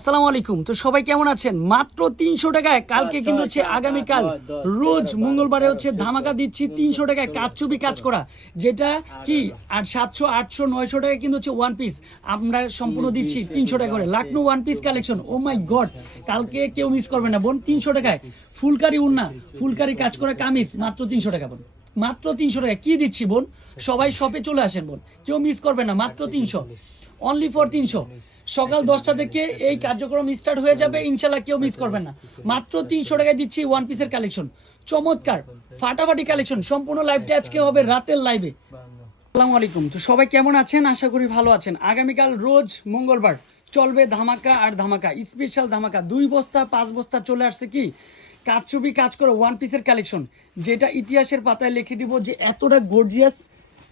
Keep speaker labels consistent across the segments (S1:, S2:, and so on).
S1: আসসালামু আলাইকুম। তো সবাই কেমন আছেন? মাত্র তিনশো টাকায় কালকে কিন্তু হচ্ছে আগামীকাল রোজ মঙ্গলবারে হচ্ছে ধামাকা দিচ্ছি তিনশো টাকায় কাজ ছবি কাজ করা যেটা কি? আর সাতশো আটশো নয়শো টাকা কিন্তু হচ্ছে ওয়ান পিস আমরা সম্পূর্ণ দিচ্ছি তিনশো টাকা করে। Lucknow one piece collection oh my god কালকে কেউ মিস করবে না। বোন তিনশো টাকায়। ফুলকারি উন্না। ফুলকারি কাজ করা কামিজ মাত্র তিনশো টাকা বোন। মাত্র তিনশো টাকা। কি দিচ্ছি বোন? সবাই শপে চলে আসেন বোন। কেউ মিস করবে না, মাত্র তিনশো। অনলি ফর তিনশো। সকাল দশটা থেকে এই কার্যক্রম স্টার্ট হয়ে যাবে, ইনশাল্লাহ কেউ মিস করবেন না। মাত্র তিনশো টাকায় দিচ্ছি ওয়ান পিসের কালেকশন চমৎকার, ফাটাফাটি কালেকশন সম্পূর্ণ লাইভটা আজকে হবে রাতের লাইভে আসসালামু আলাইকুম। তো সবাই কেমন আছেন? আশা করি ভালো আছেন। আগামীকাল রোজ মঙ্গলবার চলবে ধামাকা আর ধামাকা স্পেশাল ধামাকা। দুই বস্তা, পাঁচ বস্তা চলে আসছে কি? কাজ ছবি কাজ করে ওয়ান পিসের কালেকশন যেটা ইতিহাসের পাতায় লিখে দিব যে এতটা গর্জিয়াস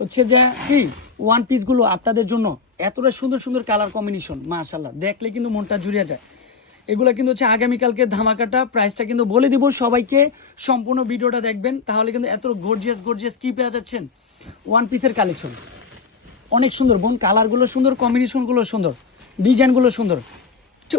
S1: হচ্ছে যে কি ওয়ান পিসগুলো আপনাদের জন্য এতটা সুন্দর সুন্দর কালার কম্বিনেশন মাশাল্লাহ দেখলে কিন্তু মনটা জুড়িয়ে যায়। এগুলো কিন্তু হচ্ছে আগামীকালকে ধামাকাটা প্রাইসটা কিন্তু বলে দিব সবাইকে, সম্পূর্ণ ভিডিওটা দেখবেন, তাহলে কিন্তু এত গর্জিয়াস গর্জিয়াস কি পেয়ে যাচ্ছেন? ওয়ান পিসের কালেকশন অনেক সুন্দর, বোন কালারগুলো সুন্দর কম্বিনেশনগুলো সুন্দর ডিজাইনগুলো সুন্দর।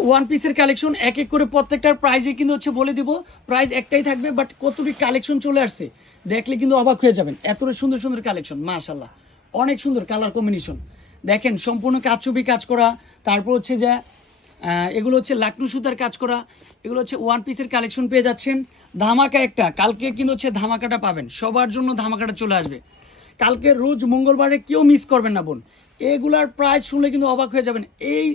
S1: ওয়ান পিসের কালেকশন এক এক করে প্রত্যেকটার প্রাইজে কিন্তু হচ্ছে বলে দিব। প্রাইস একটাই থাকবে বাট কতটি কালেকশন চলে আসছে, দেখলে কিন্তু অবাক হয়ে যাবেন। এতটা সুন্দর সুন্দর কালেকশন মাশাল্লাহ অনেক সুন্দর কালার কম্বিনেশন দেখেন, সম্পূর্ণ কাজ ছবি কাজ করা, তারপর হচ্ছে যে এগুলো হচ্ছে লাকনু সুতার কাজ করা, এগুলো হচ্ছে ওয়ান পিসের কালেকশন পেয়ে যাচ্ছেন। ধামাকা একটা, কালকে কিন্তু হচ্ছে ধামাকাটা পাবেন। সবার জন্য ধামাকাটা চলে আসবে। কালকে রোজ মঙ্গলবারে কেউ মিস করবেন না, বোন। এগুলার প্রাইস শুনলে কিন্তু অবাক হয়ে যাবেন। এই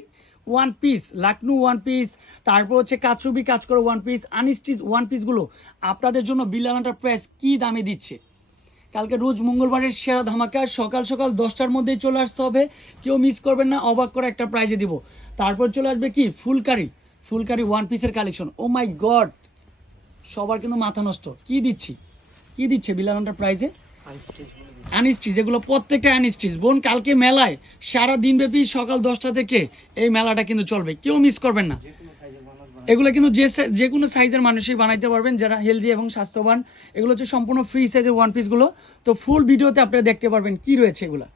S1: one piece Lucknow one piece তারপর হচ্ছে কাচুবি কাজ করা ওয়ান পিস আনস্টিচ ওয়ান পিসগুলো আপনাদের জন্য বিলানাটার প্রাইস কি দামে দিচ্ছে? কালকে রোজ মঙ্গলবারের সেরা ধামাকা, সকাল সকাল দশটার মধ্যেই চলে আসতে হবে। কেউ মিস করবেন না, অবাক করে একটা প্রাইজে দিব। তারপর চলে আসবে কি? ফুলকারি ফুলকারি ওয়ান পিসের কালেকশন ও মাই গড সবার কিন্তু মাথা নষ্ট। কি দিচ্ছি? কি দিচ্ছে বিলানাটার প্রাইজে আনস্টিচ এগুলো প্রত্যেকটা আনস্টিচ বোন, কালকে মেলায় সারা দিন ব্যাপী সকাল দশটা থেকে এই মেলাটা কিন্তু চলবে। কেউ মিস করবেন না। এগুলো কিন্তু যে যে কোনো সাইজের মানুষই বানাইতে পারবেন, যারা হেলদি এবং স্বাস্থ্যবান। এগুলো হচ্ছে সম্পূর্ণ ফ্রি সাইজের ওয়ান পিসগুলো তো ফুল ভিডিওতে আপনারা দেখতে পারবেন কি রয়েছে এগুলা।